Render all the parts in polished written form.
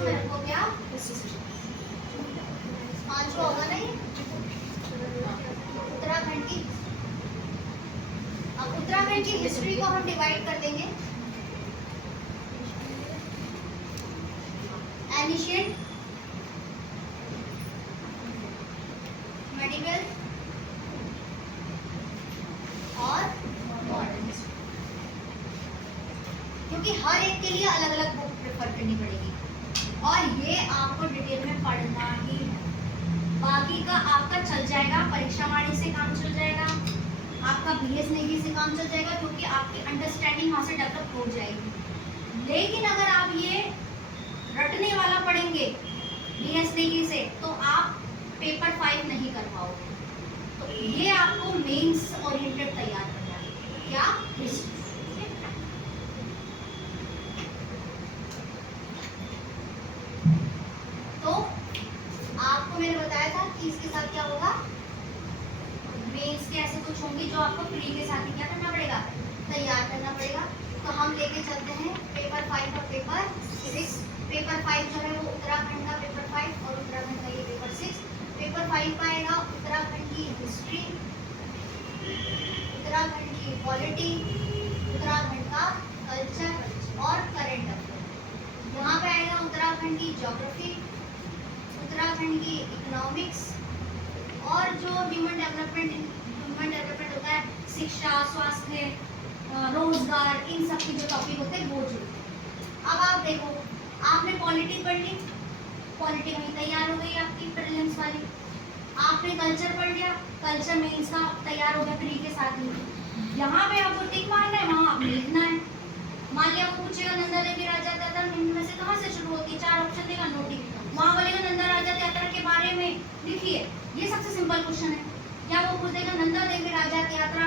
मेरे को क्या 5 होगा ना ये उत्तराखंड की। अब उत्तराखंड की हिस्ट्री को हम डिवाइड कर देंगे एनिशिएंट, मेडिवल और मॉडर्न हिस्ट्री, क्योंकि हर एक के लिए अलग अलग बुक प्रेफर करनी पड़ेगी और ये आपको डिटेल में पढ़ना ही है। बाकी का आपका चल जाएगा, परीक्षा वाणी से काम चल जाएगा, आपका बीएस नेवी से काम चल जाएगा, क्योंकि आपकी अंडरस्टैंडिंग वहाँ से डेवलप हो जाएगी। लेकिन अगर आप ये रटने वाला पढ़ेंगे बीएस नेवी से तो आप पेपर 5 नहीं कर पाओगे। तो ये आपको मेंस ओरिएंटेड तैयार करना है। क्या हिस्ट्री। तो आपको मैंने बताया था कि इसके साथ क्या होगा, मेंस के ऐसे कुछ होंगे जो आपको प्री के साथ ही क्या करना पड़ेगा, तैयार करना पड़ेगा। तो हम लेके चलते हैं पेपर 5 और पेपर 6। पेपर 5 जो है वो उत्तराखंड का पेपर 5 और उत्तराखंड का ये पेपर 6। पेपर 5 पाएगा उत्तराखंड की हिस्ट्री, उत्तराखंड की पॉलिटी, उत्तराखंड का कल्चर और करंट अफेयर। यहाँ पे आएगा उत्तराखंड की ज्योग्राफी, उत्तराखंड की इकोनॉमिक्स और जो ह्यूमन डेवलपमेंट होता है, शिक्षा, स्वास्थ्य, रोजगार, इन सब के जो टॉपिक होते हैं वो जुड़ते। अब आप देखो, आपने पॉलिटी पढ़ ली, पॉलिटी वहीं तैयार हो गई आपकी प्रीलिम्स वाली। आपने कल्चर पढ़ लिया, कल्चर मेंस का तैयार हो गया प्री के साथ ही। यहाँ पे आपको टिक मारना है, वहाँ आपने लिखना है। मान लिया वो पूछेगा नंदा देवी राजा यात्रा निम्न में से कहाँ से शुरू होती है, 4 ऑप्शन देगा, नोटिंग वहाँ बोलेगा नंदा राजा यात्रा के बारे में लिखिए, ये सबसे सिंपल क्वेश्चन है। या वो पूछ देगा नंदा देवी राजा यात्रा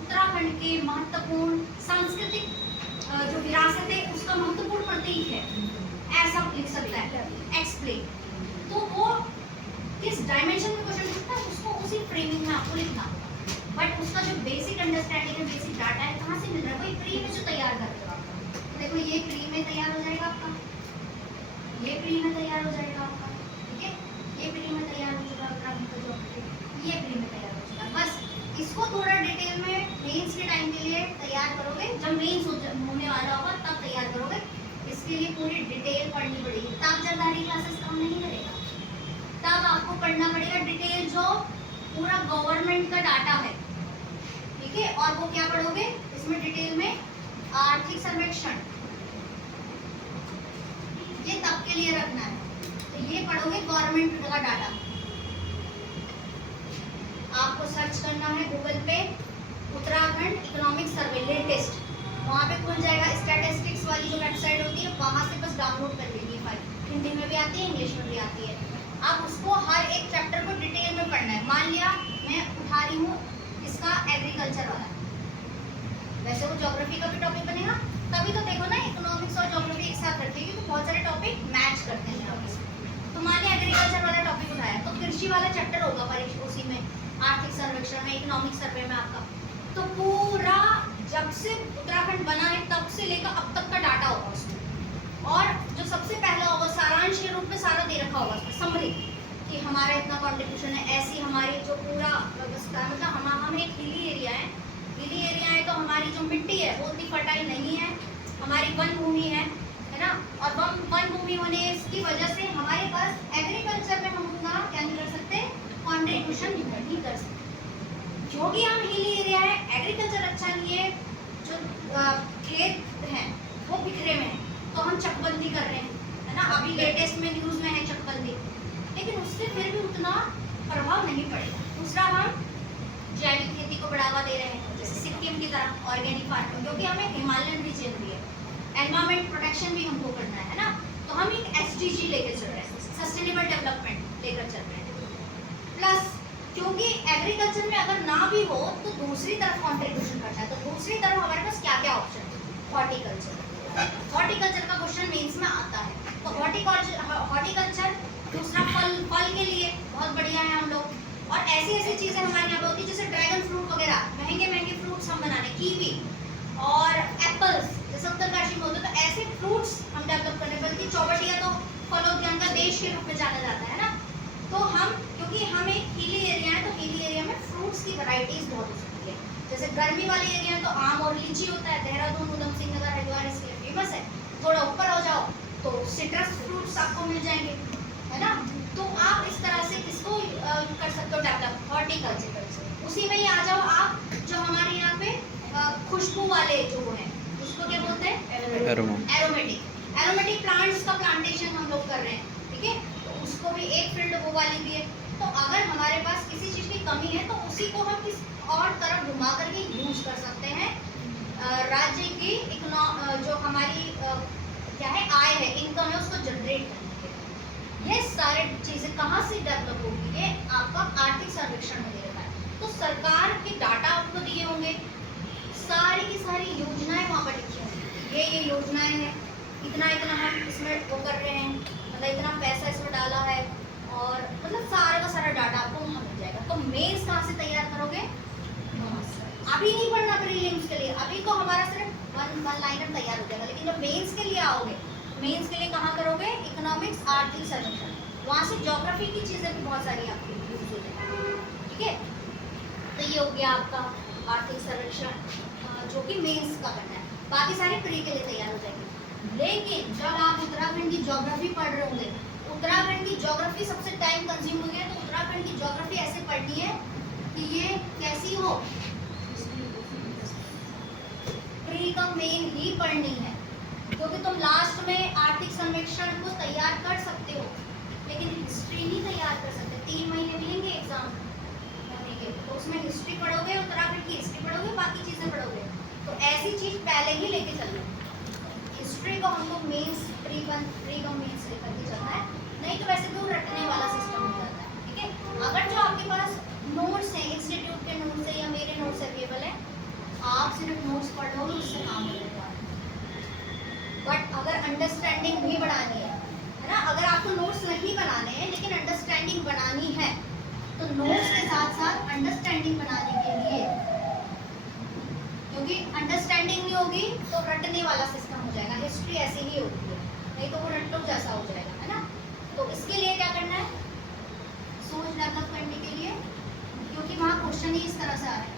उत्तराखंड के महत्वपूर्ण सांस्कृतिक जो विरासत है उसका महत्वपूर्ण प्रतीक है, ऐसा लिख सकता है, एक्सप्लेन। तो वो किस डायमेंशन में क्वेश्चन पूछता है उसको उसी फ्रेमिंग में आपको लिखना होगा। बट उसका जो बेसिक अंडरस्टैंडिंग है, बेसिक डाटा है, कहाँ से मिल रहा है, वही प्री में जो तैयार करते हो आपका। तो देखो ये प्री में तैयार हो जाएगा आपका, ये प्री में तैयार हो जाएगा आपका, ठीक है, ये प्री में तैयार हो जाएगा उत्तराखंड का जो ये प्री में तैयार हो जाएगा। बस इसको थोड़ा डिटेल में मेंस के टाइम के लिए तैयार करोगे, जब मेंस होने वाला होगा तब तैयार करोगे। इसके लिए पूरी डिटेल पढ़नी पड़ेगी, तब जरदारी क्लासेस काम नहीं करेगा। तब आपको पढ़ना पड़ेगा डिटेल, जो पूरा गवर्नमेंट का डाटा है, ठीक है। और वो क्या पढ़ोगे इसमें डिटेल में, आर्थिक सर्वेक्षण, ये तब के लिए रखना है। तो ये पढ़ोगे गवर्नमेंट का डाटा। आपको सर्च करना है गूगल पे उत्तराखंड इकोनॉमिक सर्वे लेटेस्ट, वहाँ पे खुल जाएगा। स्टैटिस्टिक्स वाली जो वेबसाइट होती है वहाँ से बस डाउनलोड कर लीजिए फाइल, हिंदी में भी आती है, इंग्लिश में भी आती है। अब उसको हर एक चैप्टर को डिटेल में पढ़ना है। मान लिया मैं उठा रही हूँ इसका एग्रीकल्चर वाला, वैसे वो ज्योग्राफी का भी टॉपिक बनेगा, तभी तो देखो ना इकोनॉमिक्स और ज्योग्राफी एक साथ रखते हैं, क्योंकि बहुत सारे टॉपिक मैच करते हैं टॉपिक। तो मान लिया एग्रीकल्चर वाला टॉपिक उठाया तो कृषि वाला चैप्टर होगा परीक्षा उसी में, आर्थिक सर्वेक्षण में, इकोनॉमिक सर्वे में आपका। तो पूरा जब से उत्तराखंड बना है तब से लेकर अब तक का डाटा होगा उसमें, और जो सबसे पहला होगा सारांश के रूप में सारा दे रखा होगा उसमें, समरी कि हमारा इतना कंट्रीब्यूशन है, ऐसी हमारी जो पूरा व्यवस्था है। मतलब हम एक हिली एरिया है, हिली एरिया है तो हमारी जो मिट्टी है वो उतनी फर्टाइल नहीं है, हमारी वन भूमि है ना, और वन भूमि होने की वजह से हमारे पास एग्रीकल्चर में हम उतना क्या नहीं कर सकते, कंट्रीब्यूशन नहीं कर सकते। जो भी हम हिली एरिया है, एग्रीकल्चर अच्छा नहीं है, जो खेत हैं वो बिखरे में है, तो हम चकबंदी कर रहे हैं, है ना। अभी लेटेस्ट में न्यूज़ में है चकबंदी, लेकिन उससे फिर भी उतना प्रभाव नहीं पड़ेगा। दूसरा, हम जैविक खेती को बढ़ावा दे रहे हैं, जैसे सिक्किम की तरह ऑर्गेनिक फार्मिंग, क्योंकि हमें हिमालयन रीजन भी है, एनवायरमेंट प्रोटेक्शन भी हमको करना है ना। तो हम एक SDG लेकर चल रहे हैं, सस्टेनेबल डेवलपमेंट लेकर चल रहे हैं। प्लस क्योंकि एग्रीकल्चर में अगर ना भी हो तो दूसरी तरफ कंट्रीब्यूशन करना है, तो दूसरी तरफ हमारे पास क्या क्या ऑप्शन है, हॉर्टिकल्चर का क्वेश्चन मेंस में आता है। तो हॉर्टिकल्चर दूसरा फल के लिए बहुत बढ़िया है हम लोग। और ऐसी ऐसी चीज़ें हमारे यहाँ पे होती है जैसे ड्रैगन फ्रूट वगैरह, महंगे महंगे फ्रूट्स हम बनाने, कीवी और एप्पल्स जैसे उत्तरकाशी में होते, तो ऐसे फ्रूट्स हम डेवलप करने, बल्कि चौबटिया तो फलोद्यान का देश के रूप में जाना जाता है ना। तो हम, क्योंकि हम एक हिली एरिया है, तो हिली एरिया में फ्रूट्स की वैरायटीज बहुत हो सकती है। जैसे गर्मी वाले एरिया है तो आम और लीची होता है, देहरादून, उधम सिंह नगर, हरिद्वार इसके लिए फेमस है। थोड़ा ऊपर हो जाओ तो सिट्रस फ्रूट्स आपको मिल जाएंगे, है ना। तो आप इस तरह से किसको कर सकते हो डेवलप, हॉर्टिकल्चर। उसी में ही आ जाओ आप, जो हमारे यहाँ पे खुशबू वाले जो है उसको क्या बोलते हैं, एरोमेटिक प्लांट्स का प्लांटेशन हम लोग कर रहे हैं, ठीक है। तो उसको भी एक फील्ड वो वाली भी है। तो अगर हमारे पास किसी चीज़ की कमी है तो उसी को हम किस और तरफ घुमा करके यूज कर सकते हैं, राज्य की जो हमारी क्या है आय है, इनकम है, उसको जनरेट करने के लिए। ये सारे चीज़ें कहाँ से डेवलप होगी, ये आपका आर्थिक सर्वेक्षण में दे रखा है। तो सरकार के डाटा आपको दिए होंगे, सारी की सारी योजनाएं वहाँ पर लिखी होंगी, ये योजनाएं हैं, इतना इतना हम इसमें वो कर रहे हैं, मतलब इतना पैसा इसमें डाला है, और मतलब सारा का सारा डाटा आपको वहाँ मिल जाएगा। तो मेंस कहाँ से तैयार करोगे, अभी नहीं पढ़ना प्रीलिम्स के लिए, अभी तो हमारा सिर्फ वन लाइनर तैयार हो जाएगा, लेकिन जब मेंस के लिए आओगे, मेंस के लिए कहाँ करोगे, इकोनॉमिक्स, आर्थिक सर्वेक्षण, वहाँ से ज्योग्राफी की चीज़ें भी बहुत सारी आपकी यूज हो जाएगी, ठीक है। तो ये हो गया आपका आर्थिक सर्वेक्षण, जो कि मेंस का करना है, बाकी सारे प्री के लिए तैयार हो जाएंगे। लेकिन जब आप उत्तराखंड की ज्योग्राफी पढ़ रहे होंगे, उत्तराखंड की ज्योग्राफी सबसे टाइम कंज्यूम हो गया, तो उत्तराखंड की ज्योग्राफी ऐसे पढ़नी है कि ये कैसी हो, प्री का मेन ही पढ़नी है, क्योंकि तुम लास्ट में आर्थिक सर्वेक्षण को तैयार कर सकते हो, लेकिन हिस्ट्री नहीं तैयार कर सकते। 3 महीने मिलेंगे एग्जाम के, तो उसमें हिस्ट्री पढ़ोगे, उत्तराखंड की हिस्ट्री पढ़ोगे, बाकी चीजें पढ़ोगे। तो ऐसी चीज पहले ही लेके चलो, हिस्ट्री को हमको मेंस प्री का मेंस लेकर के चलना है, नहीं तो वैसे तो रटने वाला सिस्टम हो जाता है, ठीक है। अगर जो आपके पास नोट्स हैं, इंस्टीट्यूट के नोट्स है या मेरे नोट्स अवेलेबल है, आप सिर्फ नोट्स पढ़ लोगे, उससे काम हो जाएगा। बट अगर अंडरस्टैंडिंग भी बढ़ानी है ना, अगर आपको नोट्स नहीं बनाने हैं लेकिन अंडरस्टैंडिंग बनानी है, तो नोट्स के साथ साथ अंडरस्टैंडिंग बनाने के लिए, क्योंकि अंडरस्टैंडिंग नहीं होगी तो रटने वाला सिस्टम हो जाएगा, हिस्ट्री ऐसे ही होती है, नहीं तो वो रट्टो जैसा हो जाएगा, है ना। तो इसके लिए क्या करना है, सोच डेवलप करने के लिए, क्योंकि वहाँ क्वेश्चन ही इस तरह से आ रहे हैं,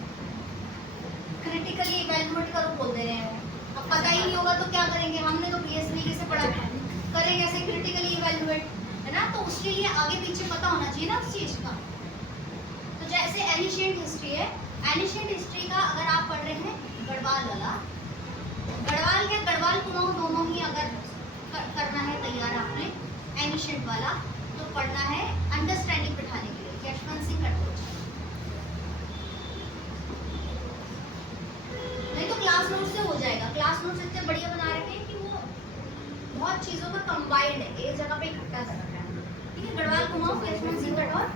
क्रिटिकली इवैल्यूएट करो बोल दे रहे हैं। अब पता ही नहीं होगा तो क्या करेंगे, हमने तो बीएसवी से पढ़ा, करेंगे ऐसे क्रिटिकली इवैल्यूएट, है ना। तो उसके लिए आगे पीछे पता होना चाहिए ना उस चीज़ का। तो जैसे एनिशिएंट हिस्ट्री है, एनिशिएंट हिस्ट्री का अगर आप पढ़ रहे हैं गढ़वाल वाला, गढ़वाल या गढ़वाल कुमाऊं दोनों ही अगर करना है तैयार आपने एनिशिएंट वाला, तो पढ़ना है अंडरस्टैंडिंग बिठाने के लिए यशवंत सिंह कटोच। नहीं तो क्लास नोट से हो जाएगा, क्लास नोट्स इतने बढ़िया बना रखे हैं कि वो बहुत चीज़ों का कंबाइंड है, एक जगह पे इकट्ठा कर रखा है, ठीक है। गढ़वाल कुमाऊं, यशवंत सिंह कटोच,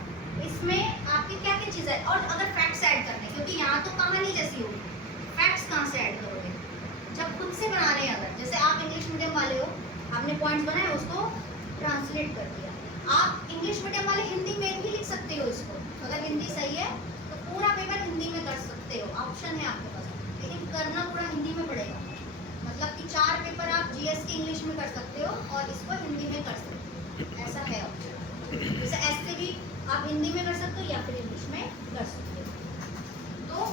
इसमें आपकी क्या क्या चीज़ है, और अगर फैक्ट्स ऐड करने, क्योंकि यहाँ तो कहानी जैसी होगी, फैक्ट्स कहाँ से ऐड करोगे, जब खुद से बना रहे हैं। अगर जैसे आप इंग्लिश मीडियम वाले हो, आपने पॉइंट्स बनाए, उसको ट्रांसलेट कर दिया, आप इंग्लिश मीडियम वाले हिंदी में भी लिख सकते हो इसको, अगर हिंदी सही है तो पूरा पेपर हिंदी में कर सकते हो, ऑप्शन है आपके पास, लेकिन करना पूरा हिंदी में पड़ेगा। मतलब कि 4 पेपर आप जीएस की इंग्लिश में कर सकते हो और इसको हिंदी में कर सकते हो, ऐसा है ऑप्शन। जैसे ऐसे भी आप हिंदी में कर सकते हो या फिर इंग्लिश में कर सकते हो। तो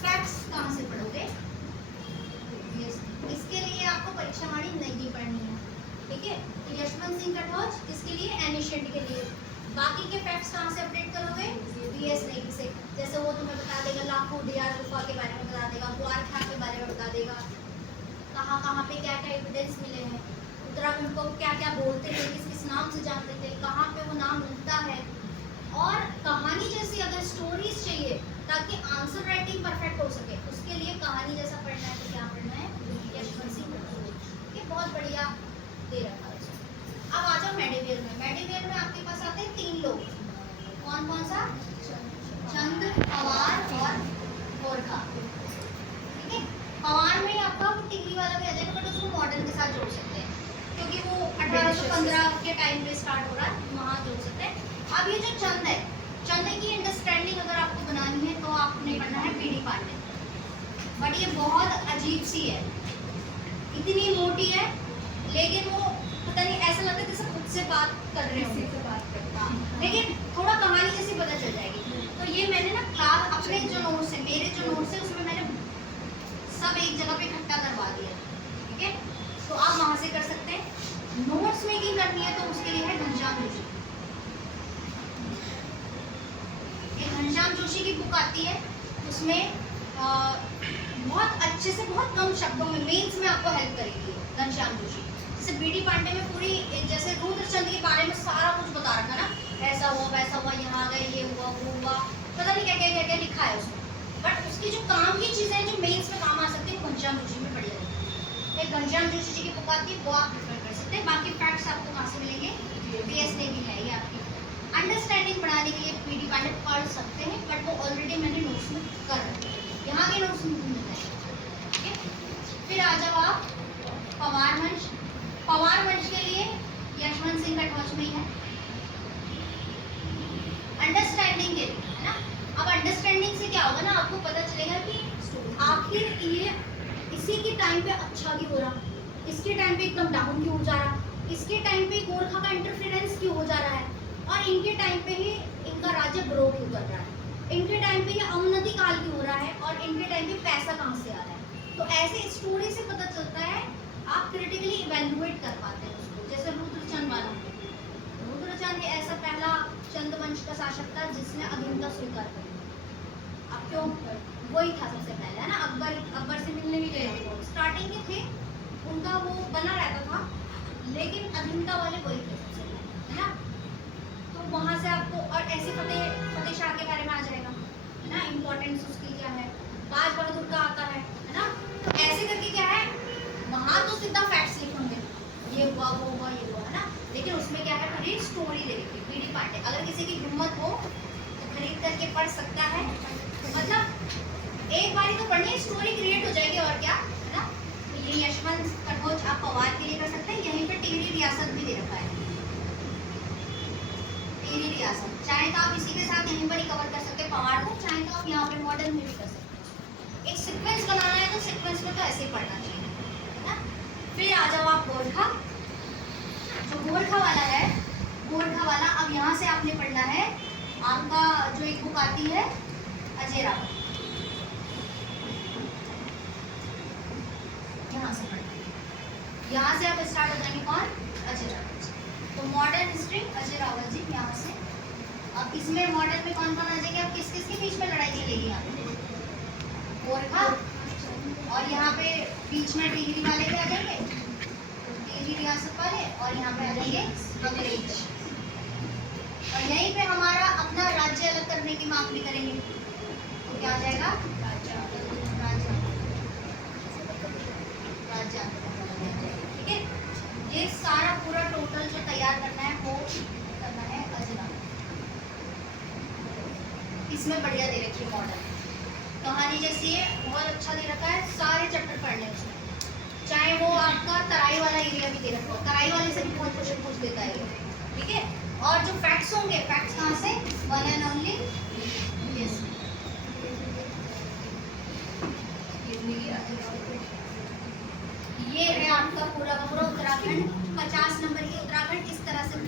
फैक्ट्स कहाँ से पढ़ोगे, इसके लिए आपको परीक्षा वाणी नहीं पढ़नी है, ठीक है। तो यशवंत सिंह कटोच किसके लिए, एनिशिएंट के लिए। बाकी के फैक्ट्स कहाँ से अपडेट करोगे, बीएस नेगी से, जैसे वो तुम्हें बता देगा लाखों दियार गुफा के बारे में बता देगा, ग्वारखा के बारे में बता देगा, कहाँ कहाँ पे क्या क्या एविडेंस मिले हैं, उत्तराखंड को क्या क्या बोलते थे, किस किस नाम से जानते थे, कहाँ पे वो नाम मिलता है। और कहानी जैसी अगर स्टोरीज चाहिए ताकि आंसर राइटिंग परफेक्ट हो सके, उसके लिए कहानी जैसा पढ़ना है तो क्या पढ़ना है, यशवंत सिंह कटोच, ये बहुत बढ़िया दे रखा है। अब आ जाओ मेडिवेयर में, मेडिवेयर में आपके पास आते हैं 3 लोग, कौन कौन सा, चंद, पवार और गोरखा, ठीक है। पवार में आपका टिकरी वाला भी आ जाएगा, बट उसको मॉडर्न के साथ जोड़ सकते हैं, क्योंकि वो 1815 के टाइम पे स्टार्ट हो रहा है, वहाँ जोड़ सकते हैं। अब ये जो चंद है, चंद की अंडरस्टैंडिंग अगर आपको बनानी है तो आपने पढ़ना है पीडी पांडे, बट ये बहुत अजीब सी है, इतनी मोटी है, लेकिन वो पता नहीं ऐसा लगता है कर रहे होंगे। हाँ, लेकिन थोड़ा कहानी जैसी पता चल जाएगी। तो ये मैंने ना क्लास अपने जो नोट्स है, मेरे जो नोट्स है उसमें मैंने सब एक जगह पे इकट्ठा करवा दिया, ठीक है। तो आप वहां से कर सकते हैं। नोट्स मेकिंग करनी है तो उसके लिए है घनश्याम जोशी। ये घनश्याम जोशी की बुक आती है, उसमें बहुत अच्छे से बहुत कम शब्दों में मेंस में आपको हेल्प करेगी घनश्याम जोशी। जैसे बीडी पांडे में पूरी, जैसे रुद्रचंद के बारे में सारा कुछ बता रखा ना, ऐसा हुआ वैसा हुआ, यहाँ गए, ये हुआ वो हुआ, पता नहीं क्या क्या क्या क्या लिखा है उसमें। बट उसकी जो काम की चीजें हैं जो मेंस में काम आ सकती है, घनश्याम जोशी में पढ़ी जाती है। एक घनश्याम जोशी जी की बुक आती है, वो आप प्रिफर कर सकते हैं। बाकी फैक्ट्स आपको कहाँ से मिलेंगे? बीएस ने भी है ये आपकी। अंडरस्टैंडिंग बढ़ाने के लिए बीडी पांडे पढ़ सकते हैं, बट वो ऑलरेडी मैंने नोट्स में कर रखा है, यहाँ के नोट्स में मिल जाएंगे। फिर आ जाओ आप पवार वंश। पवार वंश के लिए यशवंत सिंह कटवंश में ही है। अंडरस्टैंडिंग के लिए है ना। अब अंडरस्टैंडिंग से क्या होगा ना, आपको पता चलेगा कि आखिर ये इसी के टाइम पे अच्छा क्यों हो रहा, इसके टाइम पे एकदम डाउन क्यों हो जा रहा, इसके टाइम पे गोरखा का इंटरफेरेंस क्यों हो जा रहा है, और इनके टाइम पे ही इनका राज्य ग्रो क्यों कर रहा है, इनके टाइम पे ये अवनति काल क्यों हो रहा है, और इनके टाइम पे पैसा कहाँ से आ रहा है। तो ऐसे स्टोरी से पता चलता है, आप क्रिटिकली इवेल्युएट कर पाते हैं उसको। जैसे रुद्रचंद वाला, रुद्रचंद ये ऐसा पहला चंद्रवंश का शासक था जिसने अधीनता स्वीकार कर ली। अब क्यों? वही था सबसे पहले, है ना। अकबर से मिलने भी गए थे, स्टार्टिंग के थे, उनका वो बना रहता था, लेकिन अधीनता वाले वही थे सबसे पहले, है ना। तो वहां से आपको, और ऐसे फतेह शाह के बारे में आ जाएगा, है ना, इंपॉर्टेंस उसकी क्या है, बाज बहादुर का आता है ना। तो ऐसे करके क्या है, वहां तो सीधा फैक्ट्स लिखेंगे, ये हुआ वो हुआ ये हुआ, है ना, लेकिन उसमें क्या है, पूरी स्टोरी दे रखी है। बीडी पांडे, अगर किसी की हिम्मत हो तो खरीद करके पढ़ सकता है, मतलब एक बारी तो पढ़नी, स्टोरी क्रिएट हो जाएगी, और क्या, है ना। तो ये यशवंत कटोच आप पवार के लिए कर सकते हैं। यहीं पे टिहरी रियासत भी दे रखा है, टिहरी रियासत, चाहे तो आप इसी के साथ यहीं पर ही कवर कर सकते हैं पवार को, चाहे तो आप यहाँ पे मॉडर्न में भी कर सकते हैं। एक सीक्वेंस बनाना है तो सीक्वेंस में तो ऐसे ही पढ़ना चाहिए, है ना। फिर आ जाओ आप गोरखा। जो गोरखा वाला है, गोरखा वाला अब यहाँ से आपने पढ़ना है, आपका जो एक बुक आती है अजय रावत, यहाँ से पढ़ना है, यहाँ से आप स्टार्ट हो जाएंगे। कौन? अजय रावत। तो मॉडर्न हिस्ट्री अजय रावत जी, यहाँ से। अब इसमें मॉडर्न में कौन कौन आ जाएंगे, आप किस किस के बीच में लड़ाई चलेगी यहाँ पे? गोरखा, और यहाँ पे बीच में टिहरी वाले भी आ जाएंगे, टिहरी रियासत वाले, और यहाँ पे आ जाएंगे अंग्रेज, और यहीं पे हमारा अपना राज्य अलग करने की मांग भी करेंगे। तो क्या आ जाएगा? राज्य, ठीक है। ये सारा पूरा टोटल जो तैयार करना है वो करना है अजरा। इसमें बढ़िया दे रखी है मॉडल, कहानी जैसी है, बहुत अच्छा दे रखा है, सारे चैप्टर पढ़ने उसमें, चाहे वो आपका तराई वाला एरिया भी दे रखा हो, तराई वाले से भी बहुत क्वेश्चन पूछ देता है, ठीक है। और जो फैक्ट्स होंगे, फैक्ट्स कहाँ से? वन एंड ओनली यस, ये है आपका पूरा का पूरा उत्तराखंड, 50 नंबर की उत्तराखंड इस तरह से